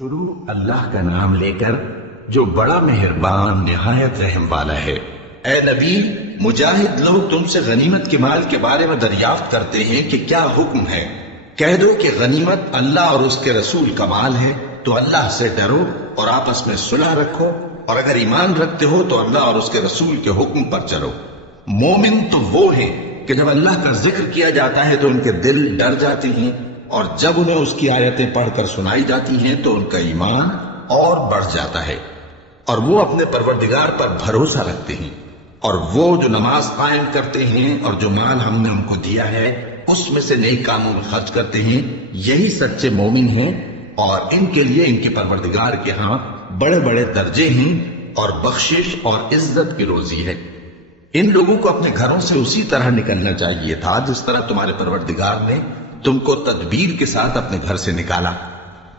شروع اللہ کا نام لے کر جو بڑا مہربان نہایت رحم والا ہے۔ اے نبی، مجاہد لوگ تم سے غنیمت کے مال کے بارے میں دریافت کرتے ہیں کہ کیا حکم ہے۔ کہہ دو کہ غنیمت اللہ اور اس کے رسول کا مال ہے، تو اللہ سے ڈرو اور آپس میں صلح رکھو، اور اگر ایمان رکھتے ہو تو اللہ اور اس کے رسول کے حکم پر چلو۔ مومن تو وہ ہیں کہ جب اللہ کا ذکر کیا جاتا ہے تو ان کے دل ڈر جاتے ہیں، اور جب انہیں اس کی آیتیں پڑھ کر سنائی جاتی ہیں تو ان کا ایمان اور بڑھ جاتا ہے، اور وہ اپنے پروردگار پر بھروسہ رکھتے ہیں، اور وہ جو نماز قائم کرتے ہیں اور جو مال ہم نے ان کو دیا ہے اس میں سے نیک کاموں میں خرچ کرتے ہیں، یہی سچے مومن ہیں، اور ان کے لیے ان کے پروردگار کے ہاں بڑے بڑے درجے ہیں اور بخشش اور عزت کی روزی ہے۔ ان لوگوں کو اپنے گھروں سے اسی طرح نکلنا چاہیے تھا جس طرح تمہارے پروردگار نے تم کو تدبیر کے ساتھ اپنے گھر سے نکالا،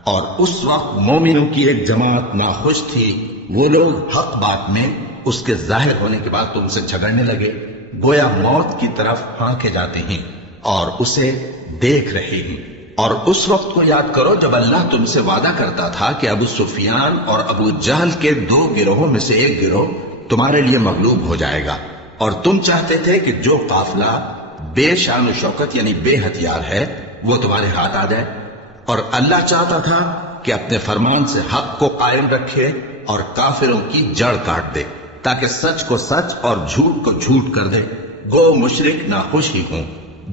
اور اس وقت مومنوں کی ایک جماعت ناخوش تھی۔ وہ لوگ حق بات میں اس کے ظاہر ہونے کے بعد تم سے جھگڑنے لگے، گویا موت کی طرف ہانکے جاتے ہیں اور اسے دیکھ رہے ہیں۔ اور اس وقت کو یاد کرو جب اللہ تم سے وعدہ کرتا تھا کہ ابو سفیان اور ابو جہل کے 2 گروہوں میں سے ایک گروہ تمہارے لیے مغلوب ہو جائے گا، اور تم چاہتے تھے کہ جو قافلہ بے شان و شوکت یعنی بے ہتھیار ہے وہ تمہارے ہاتھ آ جائے، اور اللہ چاہتا تھا کہ اپنے فرمان سے حق کو قائم رکھے اور کافروں کی جڑ کاٹ دے، تاکہ سچ کو سچ اور جھوٹ کو جھوٹ کر دے، گو مشرک ناخوش ہی ہوں۔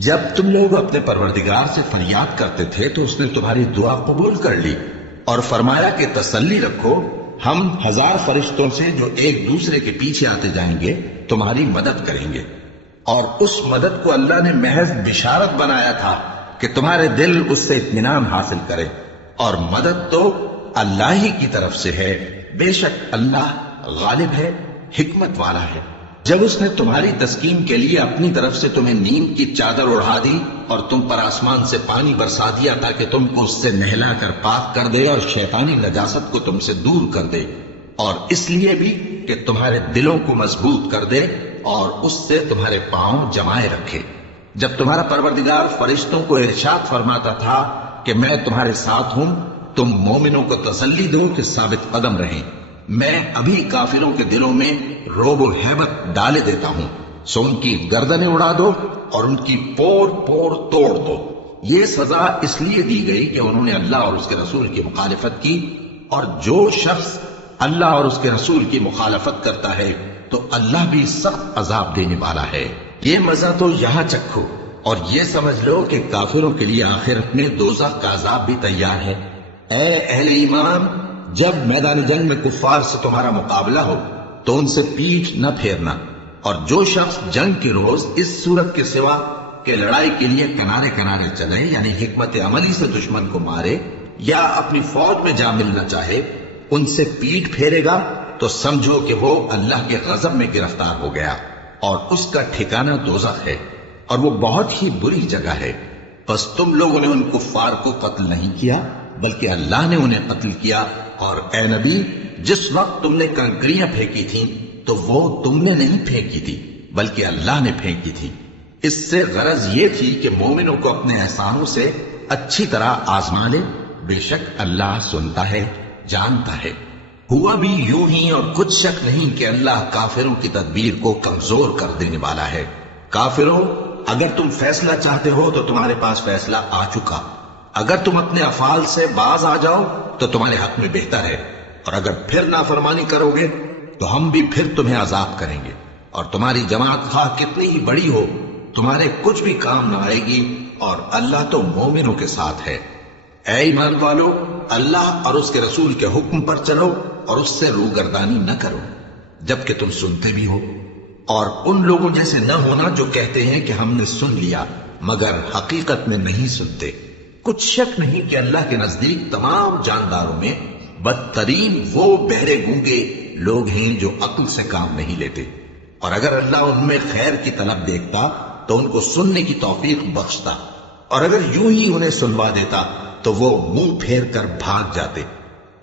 جب تم لوگ اپنے پروردگار سے فریاد کرتے تھے تو اس نے تمہاری دعا قبول کر لی اور فرمایا کہ تسلی رکھو، ہم 1000 فرشتوں سے جو ایک دوسرے کے پیچھے آتے جائیں گے تمہاری مدد کریں گے۔ اور اس مدد کو اللہ نے محض بشارت بنایا تھا کہ تمہارے دل اس سے اطمینان حاصل کرے، اور مدد تو اللہ ہی کی طرف سے ہے، بے شک اللہ غالب ہے، حکمت والا ہے۔ جب اس نے تمہاری تسکین کے لیے اپنی طرف سے تمہیں نیند کی چادر اڑا دی اور تم پر آسمان سے پانی برسا دیا تاکہ تم کو اس سے نہلا کر پاک کر دے اور شیطانی نجاست کو تم سے دور کر دے، اور اس لیے بھی کہ تمہارے دلوں کو مضبوط کر دے اور اس سے تمہارے پاؤں جمائے رکھے۔ جب تمہارا پروردگار فرشتوں کو ارشاد فرماتا تھا کہ میں تمہارے ساتھ ہوں، تم مومنوں کو تسلی دو کہ ثابت قدم رہیں، میں ابھی کافروں کے دلوں میں رعب و ہیبت ڈالے دیتا ہوں، سو ان کی گردنیں اڑا دو اور ان کی پور پور توڑ دو۔ یہ سزا اس لیے دی گئی کہ انہوں نے اللہ اور اس کے رسول کی مخالفت کی، اور جو شخص اللہ اور اس کے رسول کی مخالفت کرتا ہے تو اللہ بھی سخت عذاب دینے والا ہے۔ یہ مزہ تو یہاں چکھو، اور یہ سمجھ لو کہ کافروں کے لیے آخرت میں دوزخ کا عذاب بھی تیار ہے۔ اے اہل ایمان، جب میدان جنگ میں کفار سے تمہارا مقابلہ ہو تو ان سے پیٹھ نہ پھیرنا، اور جو شخص جنگ کے روز اس صورت کے سوا کہ لڑائی کے لیے کنارے کنارے چلے یعنی حکمت عملی سے دشمن کو مارے یا اپنی فوج میں جا ملنا چاہے، ان سے پیٹھ پھیرے گا تو سمجھو کہ وہ اللہ کے غضب میں گرفتار ہو گیا، اور اس کا ٹھکانہ دوزخ ہے، اور وہ بہت ہی بری جگہ ہے۔ بس تم لوگوں نے ان کفار کو قتل نہیں کیا بلکہ اللہ نے انہیں قتل کیا، اور اے نبی، جس وقت تم نے کنکریاں پھینکی تھیں تو وہ تم نے نہیں پھینکی تھی بلکہ اللہ نے پھینکی تھی۔ اس سے غرض یہ تھی کہ مومنوں کو اپنے احسانوں سے اچھی طرح آزما لے، بے شک اللہ سنتا ہے، جانتا ہے۔ ہوا بھی یوں ہی، اور کچھ شک نہیں کہ اللہ کافروں کی تدبیر کو کمزور کر دینے والا ہے۔ کافروں، اگر تم فیصلہ چاہتے ہو تو تمہارے پاس فیصلہ آ چکا، اگر تم اپنے افعال سے باز آ جاؤ تو تمہارے حق میں بہتر ہے، اور اگر پھر نافرمانی کرو گے تو ہم بھی پھر تمہیں عذاب کریں گے، اور تمہاری جماعت خواہ کتنی ہی بڑی ہو تمہارے کچھ بھی کام نہ آئے گی، اور اللہ تو مومنوں کے ساتھ ہے۔ اے ایمان والو، اللہ اور اس کے رسول کے حکم پر چلو اور اس سے روگردانی نہ کرو جبکہ تم سنتے بھی ہو، اور ان لوگوں جیسے نہ ہونا جو کہتے ہیں کہ ہم نے سن لیا مگر حقیقت میں نہیں سنتے۔ کچھ شک نہیں کہ اللہ کے نزدیک تمام جانداروں میں بدترین وہ بہرے گونگے لوگ ہیں جو عقل سے کام نہیں لیتے، اور اگر اللہ ان میں خیر کی طلب دیکھتا تو ان کو سننے کی توفیق بخشتا، اور اگر یوں ہی انہیں سنوا دیتا تو وہ منہ پھیر کر بھاگ جاتے۔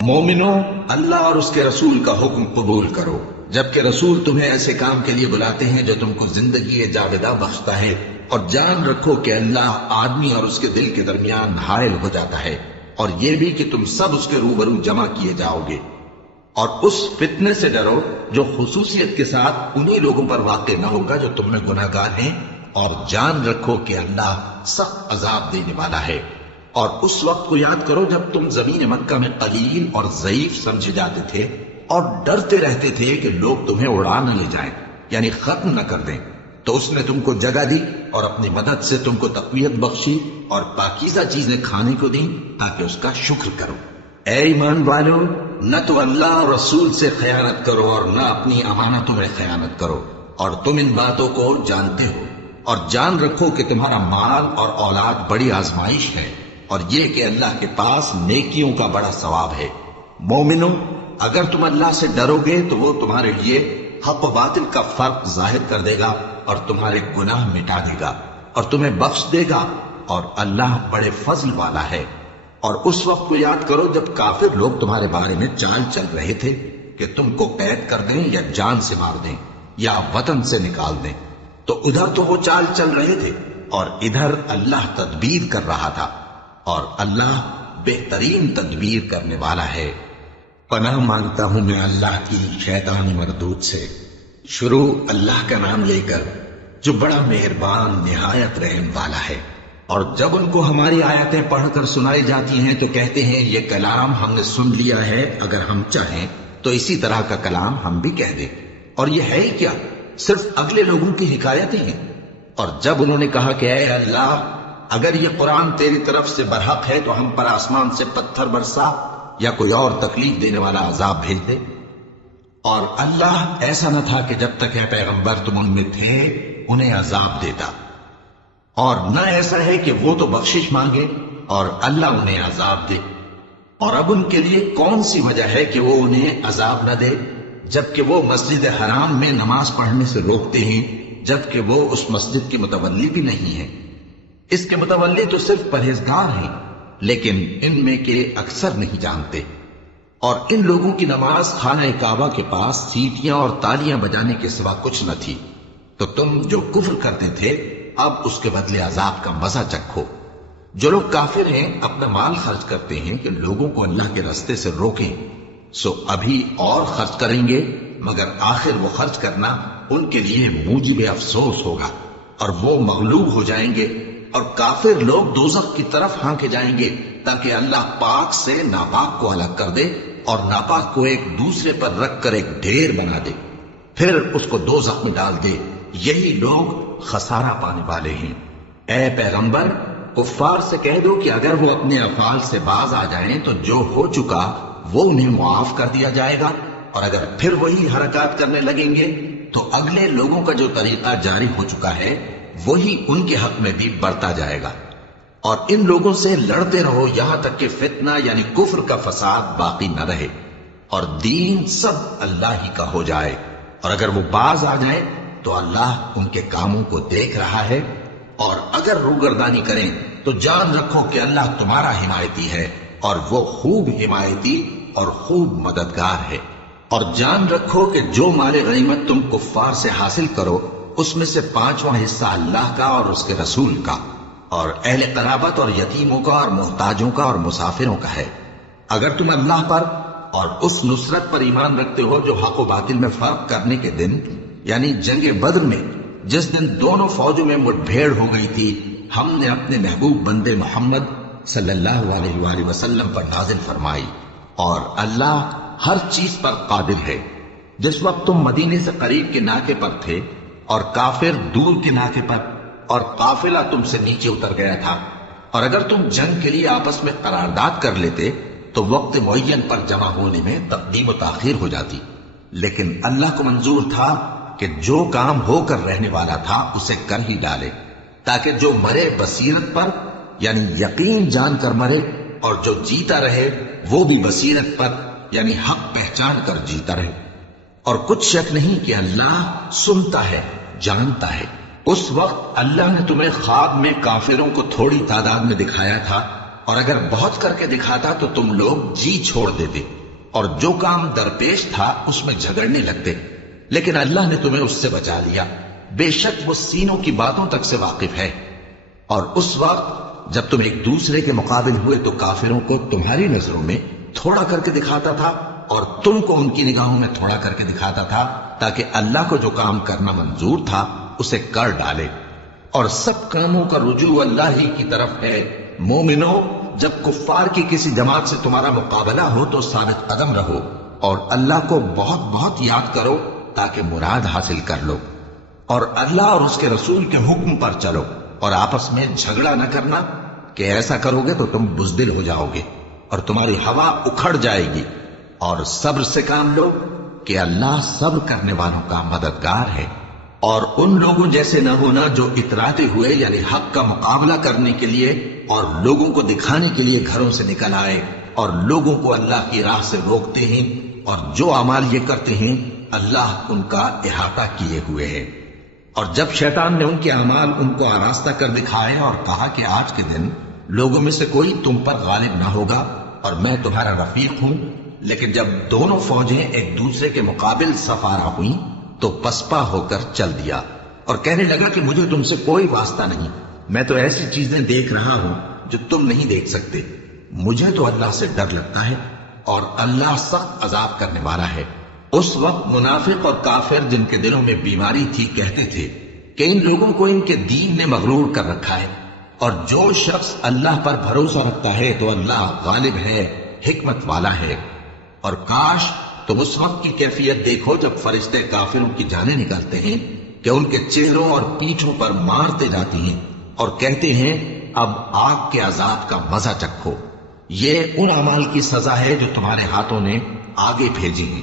مومنوں، اللہ اور اس کے رسول کا حکم قبول کرو جبکہ رسول تمہیں ایسے کام کے لیے بلاتے ہیں جو تم کو زندگی جاودہ بخشتا ہے، اور جان رکھو کہ اللہ آدمی اور اس کے دل کے درمیان حائل ہو جاتا ہے، اور یہ بھی کہ تم سب اس کے روبرو جمع کیے جاؤ گے۔ اور اس فتنے سے ڈرو جو خصوصیت کے ساتھ انہی لوگوں پر واقع نہ ہوگا جو تم میں گناہ گار ہیں، اور جان رکھو کہ اللہ سخت عذاب دینے والا ہے۔ اور اس وقت کو یاد کرو جب تم زمین مکہ میں قلیل اور ضعیف سمجھے جاتے تھے اور ڈرتے رہتے تھے کہ لوگ تمہیں اڑا نہ لے جائیں، یعنی ختم نہ کر دیں، تو اس نے تم کو جگہ دی اور اپنی مدد سے تم کو تقویت بخشی اور پاکیزہ چیزیں کھانے کو دیں تاکہ اس کا شکر کرو۔ اے ایمان والو، نہ تو اللہ اور رسول سے خیانت کرو اور نہ اپنی امانتوں میں خیانت کرو، اور تم ان باتوں کو جانتے ہو، اور جان رکھو کہ تمہارا مال اور اولاد بڑی آزمائش ہے، اور یہ کہ اللہ کے پاس نیکیوں کا بڑا ثواب ہے۔ مومنو، اگر تم اللہ سے ڈرو گے تو وہ تمہارے لیے حق و باطل کا فرق ظاہر کر دے گا اور تمہارے گناہ مٹا دے گا اور تمہیں بخش دے گا، اور اللہ بڑے فضل والا ہے۔ اور اس وقت کو یاد کرو جب کافر لوگ تمہارے بارے میں چال چل رہے تھے کہ تم کو قید کر دیں یا جان سے مار دیں یا وطن سے نکال دیں، تو ادھر تو وہ چال چل رہے تھے اور ادھر اللہ تدبیر کر رہا تھا، اور اللہ بہترین تدبیر کرنے والا ہے۔ پناہ مانگتا ہوں میں اللہ کی شیطانی مردود سے۔ شروع اللہ کا نام لے کر جو بڑا مہربان نہایت رحم والا ہے۔ اور جب ان کو ہماری آیتیں پڑھ کر سنائی جاتی ہیں تو کہتے ہیں یہ کلام ہم نے سن لیا ہے، اگر ہم چاہیں تو اسی طرح کا کلام ہم بھی کہہ دیں، اور یہ ہے ہی کیا، صرف اگلے لوگوں کی حکایتیں ہیں۔ اور جب انہوں نے کہا کہ اے اللہ، اگر یہ قرآن تیری طرف سے برحق ہے تو ہم پر آسمان سے پتھر برسا یا کوئی اور تکلیف دینے والا عذاب بھیج دے۔ اور اللہ ایسا نہ تھا کہ جب تک اے پیغمبر تم ان میں تھے انہیں عذاب دیتا، اور نہ ایسا ہے کہ وہ تو بخشش مانگے اور اللہ انہیں عذاب دے۔ اور اب ان کے لیے کون سی وجہ ہے کہ وہ انہیں عذاب نہ دے، جبکہ وہ مسجد حرام میں نماز پڑھنے سے روکتے ہیں، جبکہ وہ اس مسجد کے متولی بھی نہیں ہیں۔ اس کے متولی تو صرف پرہیزگار ہیں، لیکن ان میں کے اکثر نہیں جانتے۔ اور ان لوگوں کی نماز خانہ کعبہ کے پاس سیٹیاں اور تالیاں بجانے کے سوا کچھ نہ تھی، تو تم جو کفر کرتے تھے اب اس کے بدلے عذاب کا مزہ چکھو۔ جو لوگ کافر ہیں اپنا مال خرچ کرتے ہیں کہ لوگوں کو اللہ کے راستے سے روکیں، سو ابھی اور خرچ کریں گے، مگر آخر وہ خرچ کرنا ان کے لیے موجب افسوس ہوگا، اور وہ مغلوب ہو جائیں گے، اور کافر لوگ دوزخ کی طرف ہانکے جائیں گے تاکہ اللہ پاک سے ناپاک کو الگ کر دے اور ناپاک کو ایک دوسرے پر رکھ کر ایک ڈھیر بنا دے، پھر اس کو دوزخ میں ڈال دے۔ یہی لوگ خسارہ پانے والے ہیں۔ اے پیغمبر، کفار سے کہہ دو کہ اگر وہ اپنے افعال سے باز آ جائیں تو جو ہو چکا وہ انہیں معاف کر دیا جائے گا، اور اگر پھر وہی حرکات کرنے لگیں گے تو اگلے لوگوں کا جو طریقہ جاری ہو چکا ہے وہی ان کے حق میں بھی برتا جائے گا۔ اور ان لوگوں سے لڑتے رہو یہاں تک کہ فتنہ یعنی کفر کا فساد باقی نہ رہے اور دین سب اللہ ہی کا ہو جائے، اور اگر وہ باز آ جائیں تو اللہ ان کے کاموں کو دیکھ رہا ہے، اور اگر روگردانی کریں تو جان رکھو کہ اللہ تمہارا حمایتی ہے، اور وہ خوب حمایتی اور خوب مددگار ہے۔ اور جان رکھو کہ جو مال غنیمت تم کفار سے حاصل کرو اس میں سے 5واں حصہ اللہ کا اور اس کے رسول کا اور اہل قرابت اور یتیموں کا اور محتاجوں کا اور مسافروں کا ہے۔ اگر تم اللہ پر اور اس نصرت پر ایمان رکھتے ہو جو حق و باطل میں فرق کرنے کے دن یعنی جنگ بدر میں جس دن دونوں فوجوں میں مٹ بھیڑ ہو گئی تھی، ہم نے اپنے محبوب بندے محمد صلی اللہ علیہ وآلہ وسلم پر نازل فرمائی، اور اللہ ہر چیز پر قادر ہے۔ جس وقت تم مدینے سے قریب کے ناکے پر تھے اور کافر دور کے ناکے پر، اور قافلہ تم سے نیچے اتر گیا تھا، اور اگر تم جنگ کے لیے آپس میں قرارداد کر لیتے تو وقت معین پر جمع ہونے میں تقدیم و تاخیر ہو جاتی، لیکن اللہ کو منظور تھا کہ جو کام ہو کر رہنے والا تھا اسے کر ہی ڈالے، تاکہ جو مرے بصیرت پر یعنی یقین جان کر مرے، اور جو جیتا رہے وہ بھی بصیرت پر یعنی حق پہچان کر جیتا رہے۔ اور کچھ شک نہیں کہ اللہ سنتا ہے، جانتا ہے۔ اس وقت اللہ نے تمہیں خواب میں کافروں کو تھوڑی تعداد میں دکھایا تھا، اور اگر بہت کر کے دکھاتا تو تم لوگ جی چھوڑ دیتے اور جو کام درپیش تھا اس میں جھگڑنے لگتے، لیکن اللہ نے تمہیں اس سے بچا لیا، بے شک وہ سینوں کی باتوں تک سے واقف ہے۔ اور اس وقت جب تم ایک دوسرے کے مقابل ہوئے تو کافروں کو تمہاری نظروں میں تھوڑا کر کے دکھاتا تھا اور تم کو ان کی نگاہوں میں تھوڑا کر کے دکھاتا تھا، تاکہ اللہ کو جو کام کرنا منظور تھا اسے کر ڈالے، اور سب کاموں کا رجوع اللہ ہی کی طرف ہے۔ مومنو، جب کفار کی کسی جماعت سے تمہارا مقابلہ ہو تو ثابت قدم رہو اور اللہ کو بہت بہت یاد کرو تاکہ مراد حاصل کر لو، اور اللہ اور اس کے رسول کے حکم پر چلو، اور آپس میں جھگڑا نہ کرنا کہ ایسا کرو گے تو تم بزدل ہو جاؤ گے اور تمہاری ہوا اکھڑ جائے گی، اور صبر سے کام لو کہ اللہ صبر کرنے والوں کا مددگار ہے۔ اور ان لوگوں جیسے نہ ہونا جو اتراتے ہوئے یعنی حق کا مقابلہ کرنے کے لیے اور لوگوں کو دکھانے کے لیے گھروں سے نکل آئے اور لوگوں کو اللہ کی راہ سے روکتے ہیں، اور جو اعمال یہ کرتے ہیں اللہ ان کا احاطہ کیے ہوئے ہے۔ اور جب شیطان نے ان کے اعمال ان کو آراستہ کر دکھائے اور کہا کہ آج کے دن لوگوں میں سے کوئی تم پر غالب نہ ہوگا اور میں تمہارا رفیق ہوں، لیکن جب دونوں فوجیں ایک دوسرے کے مقابل سفارہ ہوئیں تو پسپا ہو کر چل دیا اور کہنے لگا کہ مجھے تم سے کوئی واسطہ نہیں، میں تو ایسی چیزیں دیکھ رہا ہوں جو تم نہیں دیکھ سکتے، مجھے تو اللہ سے ڈر لگتا ہے اور اللہ سخت عذاب کرنے والا ہے۔ اس وقت منافق اور کافر جن کے دلوں میں بیماری تھی کہتے تھے کہ ان لوگوں کو ان کے دین نے مغرور کر رکھا ہے، اور جو شخص اللہ پر بھروسہ رکھتا ہے تو اللہ غالب ہے، حکمت والا ہے۔ اور کاش تم اس وقت کی کیفیت دیکھو جب فرشتے کافروں کی جانیں نکالتے ہیں کہ ان کے چہروں اور پیٹھوں پر مارتے جاتی ہیں اور کہتے ہیں اب آگ کے عذاب کا مزہ چکھو، یہ ان اعمال کی سزا ہے جو تمہارے ہاتھوں نے آگے بھیجی ہیں،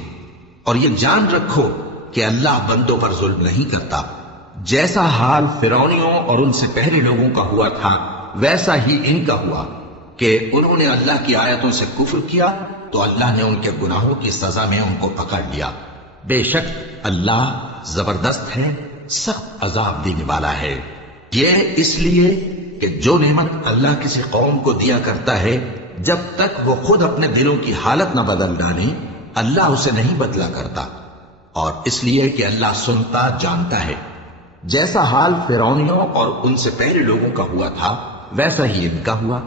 اور یہ جان رکھو کہ اللہ بندوں پر ظلم نہیں کرتا۔ جیسا حال فرعونیوں اور ان سے پہلے لوگوں کا ہوا تھا ویسا ہی ان کا ہوا کہ انہوں نے اللہ کی آیتوں سے کفر کیا تو اللہ نے ان کے گناہوں کی سزا میں ان کو پکڑ لیا۔ بے شک اللہ زبردست ہے، سخت عذاب دینے والا ہے۔ یہ اس لیے کہ جو نعمت اللہ کسی قوم کو دیا کرتا ہے جب تک وہ خود اپنے دلوں کی حالت نہ بدل ڈالیں اللہ اسے نہیں بدلا کرتا، اور اس لیے کہ اللہ سنتا جانتا ہے۔ جیسا حال فرعونیوں اور ان سے پہلے لوگوں کا ہوا تھا ویسا ہی ان کا ہوا۔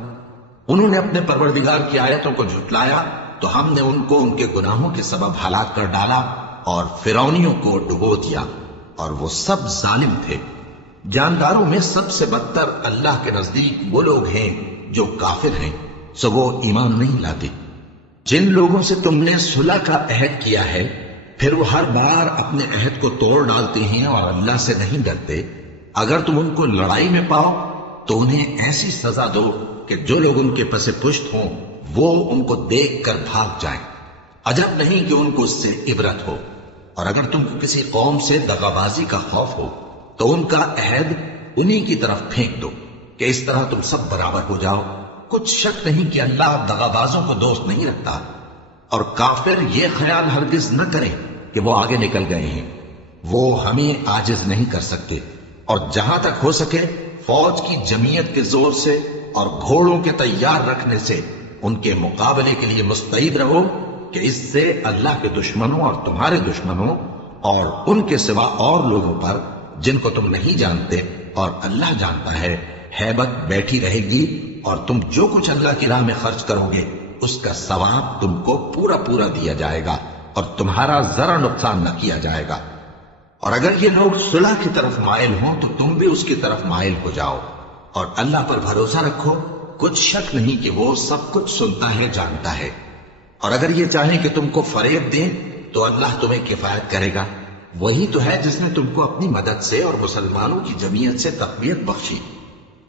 انہوں نے اپنے پروردگار کی آیتوں کو جھٹلایا تو ہم نے ان کو ان کے گناہوں کے سبب ہلاک کر ڈالا اور فرعونیوں کو ڈبو دیا، اور وہ سب ظالم تھے۔ جانداروں میں سب سے بدتر اللہ کے نزدیک وہ لوگ ہیں جو کافر ہیں، سو وہ ایمان نہیں لاتے۔ جن لوگوں سے تم نے صلح کا عہد کیا ہے پھر وہ ہر بار اپنے عہد کو توڑ ڈالتے ہیں اور اللہ سے نہیں ڈرتے، اگر تم ان کو لڑائی میں پاؤ تو انہیں ایسی سزا دو کہ جو لوگ ان کے پس پشت ہوں وہ ان کو دیکھ کر بھاگ جائیں، عجب نہیں کہ ان کو اس سے عبرت ہو۔ اور اگر تم کو کسی قوم سے دغابازی کا خوف ہو تو ان کا عہد انہی کی طرف پھینک دو کہ اس طرح تم سب برابر ہو جاؤ۔ کچھ شک نہیں کہ اللہ دغابازوں کو دوست نہیں رکھتا، اور کافر یہ خیال ہرگز نہ کریں کہ وہ آگے نکل گئے ہیں، وہ ہمیں عاجز نہیں کر سکتے۔ اور جہاں تک ہو سکے فوج کی جمعیت کے زور سے اور گھوڑوں کے تیار رکھنے سے ان کے مقابلے کے لیے مستعد رہو کہ اس سے اللہ کے دشمنوں اور تمہارے دشمنوں اور ان کے سوا اور لوگوں پر جن کو تم نہیں جانتے اور اللہ جانتا ہے ہیبت بیٹھی رہے گی، اور تم جو کچھ اللہ کی راہ میں خرچ کرو گے اس کا ثواب تم کو پورا پورا دیا جائے گا اور تمہارا ذرا نقصان نہ کیا جائے گا۔ اور اگر یہ لوگ صلح کی طرف مائل ہوں تو تم بھی اس کی طرف مائل ہو جاؤ، اور اللہ پر بھروسہ رکھو، کچھ شک نہیں کہ وہ سب کچھ سنتا ہے جانتا ہے۔ اور اگر یہ چاہیں کہ تم کو فریب دیں تو اللہ تمہیں کفایت کرے گا، وہی تو ہے جس نے تم کو اپنی مدد سے اور مسلمانوں کی جمعیت سے تقویت بخشی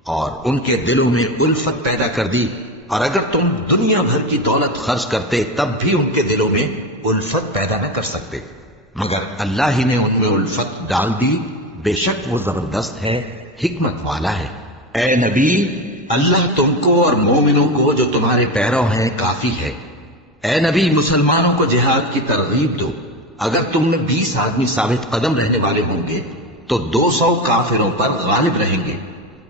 اور ان کے دلوں میں الفت پیدا کر دی، اور اگر تم دنیا بھر کی دولت خرچ کرتے تب بھی ان کے دلوں میں الفت پیدا نہ کر سکتے، مگر اللہ ہی نے ان میں الفت ڈال دی، بے شک وہ زبردست ہے، حکمت والا ہے۔ اے نبی، اللہ تم کو اور مومنوں کو جو تمہارے پیرو ہیں کافی ہے۔ اے نبی، مسلمانوں کو جہاد کی ترغیب دو، اگر تم میں 20 آدمی ثابت قدم رہنے والے ہوں گے تو 200 کافروں پر غالب رہیں گے،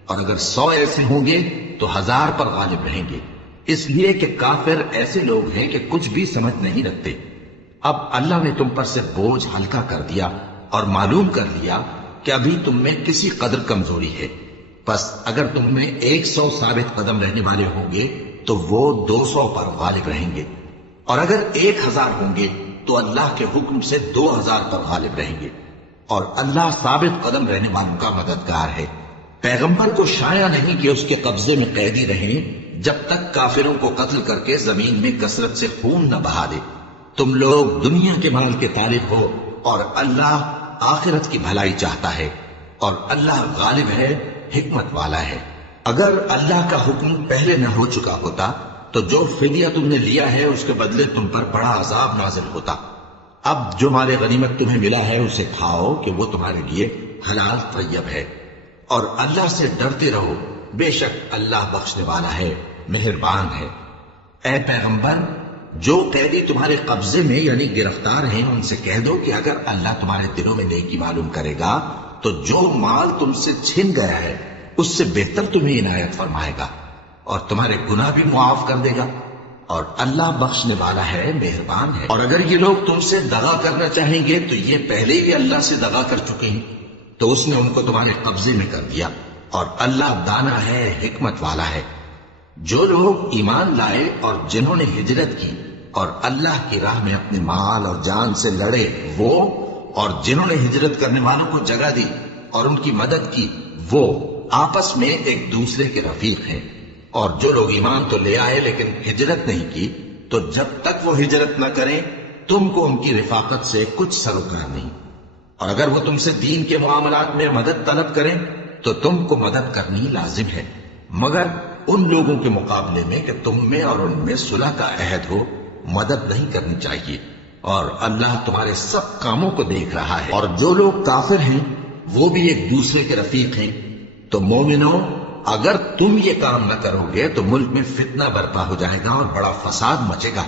اور اگر 100 ایسے ہوں گے تو 1000 پر غالب رہیں گے، اس لیے کہ کافر ایسے لوگ ہیں کہ کچھ بھی سمجھ نہیں رکھتے۔ اب اللہ نے تم پر سے بوجھ ہلکا کر دیا اور معلوم کر لیا کہ ابھی تم میں کسی قدر کمزوری ہے، پس اگر تم میں 100 ثابت قدم رہنے والے ہوں گے تو وہ 200 پر غالب رہیں گے، اور اگر 1000 ہوں گے تو اللہ کے حکم سے 2000 پر غالب رہیں گے، اور اللہ ثابت قدم رہنے والوں کا مددگار ہے۔ پیغمبر کو شایع نہیں کہ اس کے قبضے میں قیدی رہیں جب تک کافروں کو قتل کر کے زمین میں کثرت سے خون نہ بہا دے۔ تم لوگ دنیا کے مال کے طالب ہو اور اللہ آخرت کی بھلائی چاہتا ہے، اور اللہ غالب ہے، حکمت والا ہے۔ اگر اللہ کا حکم پہلے نہ ہو چکا ہوتا تو جو فدیہ تم نے لیا ہے اس کے بدلے تم پر بڑا عذاب نازل ہوتا۔ اب جو مال غنیمت تمہیں ملا ہے اسے کھاؤ کہ وہ تمہارے لیے حلال طیب ہے، اور اللہ سے ڈرتے رہو، بے شک اللہ بخشنے والا ہے، مہربان ہے۔ اے پیغمبر، جو قیدی تمہارے قبضے میں یعنی گرفتار ہیں ان سے کہہ دو کہ اگر اللہ تمہارے دلوں میں نیکی معلوم کرے گا تو جو مال تم سے چھن گیا ہے اس سے بہتر تمہیں عنایت فرمائے گا، اور تمہارے گناہ بھی معاف کر دے گا، اور اللہ بخشنے والا ہے، مہربان ہے۔ اور اگر یہ لوگ تم سے دغا کرنا چاہیں گے تو یہ پہلے ہی اللہ سے دغا کر چکے ہیں، تو اس نے ان کو تمہارے قبضے میں کر دیا، اور اللہ دانا ہے، حکمت والا ہے۔ جو لوگ ایمان لائے اور جنہوں نے ہجرت کی اور اللہ کی راہ میں اپنے مال اور جان سے لڑے، وہ اور جنہوں نے ہجرت کرنے والوں کو جگہ دی اور ان کی مدد کی، وہ آپس میں ایک دوسرے کے رفیق ہیں۔ اور جو لوگ ایمان تو لے آئے لیکن ہجرت نہیں کی، تو جب تک وہ ہجرت نہ کریں تم کو ان کی رفاقت سے کچھ سروکار نہیں، اور اگر وہ تم سے دین کے معاملات میں مدد طلب کریں تو تم کو مدد کرنی لازم ہے، مگر ان لوگوں کے مقابلے میں کہ تم میں اور ان میں صلح کا عہد ہو مدد نہیں کرنی چاہیے، اور اللہ تمہارے سب کاموں کو دیکھ رہا ہے۔ اور جو لوگ کافر ہیں وہ بھی ایک دوسرے کے رفیق ہیں۔ تو مومنوں، اگر تم یہ کام نہ کرو گے تو ملک میں فتنہ برپا ہو جائے گا اور بڑا فساد مچے گا۔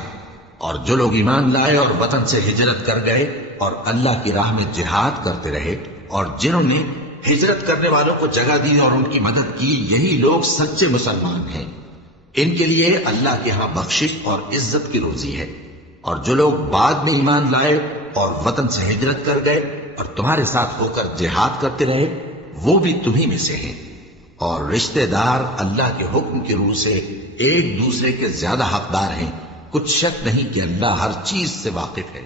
اور جو لوگ ایمان لائے اور وطن سے ہجرت کر گئے اور اللہ کی راہ میں جہاد کرتے رہے، اور جنہوں نے ہجرت کرنے والوں کو جگہ دی اور ان کی مدد کی، یہی لوگ سچے مسلمان ہیں۔ ان کے لیے اللہ کے ہاں بخشش اور عزت کی روزی ہے۔ اور جو لوگ بعد میں ایمان لائے اور وطن سے ہجرت کر گئے اور تمہارے ساتھ ہو کر جہاد کرتے رہے، وہ بھی تمہیں میں سے ہیں۔ اور رشتہ دار اللہ کے حکم کی روح سے ایک دوسرے کے زیادہ حقدار ہیں، کچھ شک نہیں کہ اللہ ہر چیز سے واقف ہے۔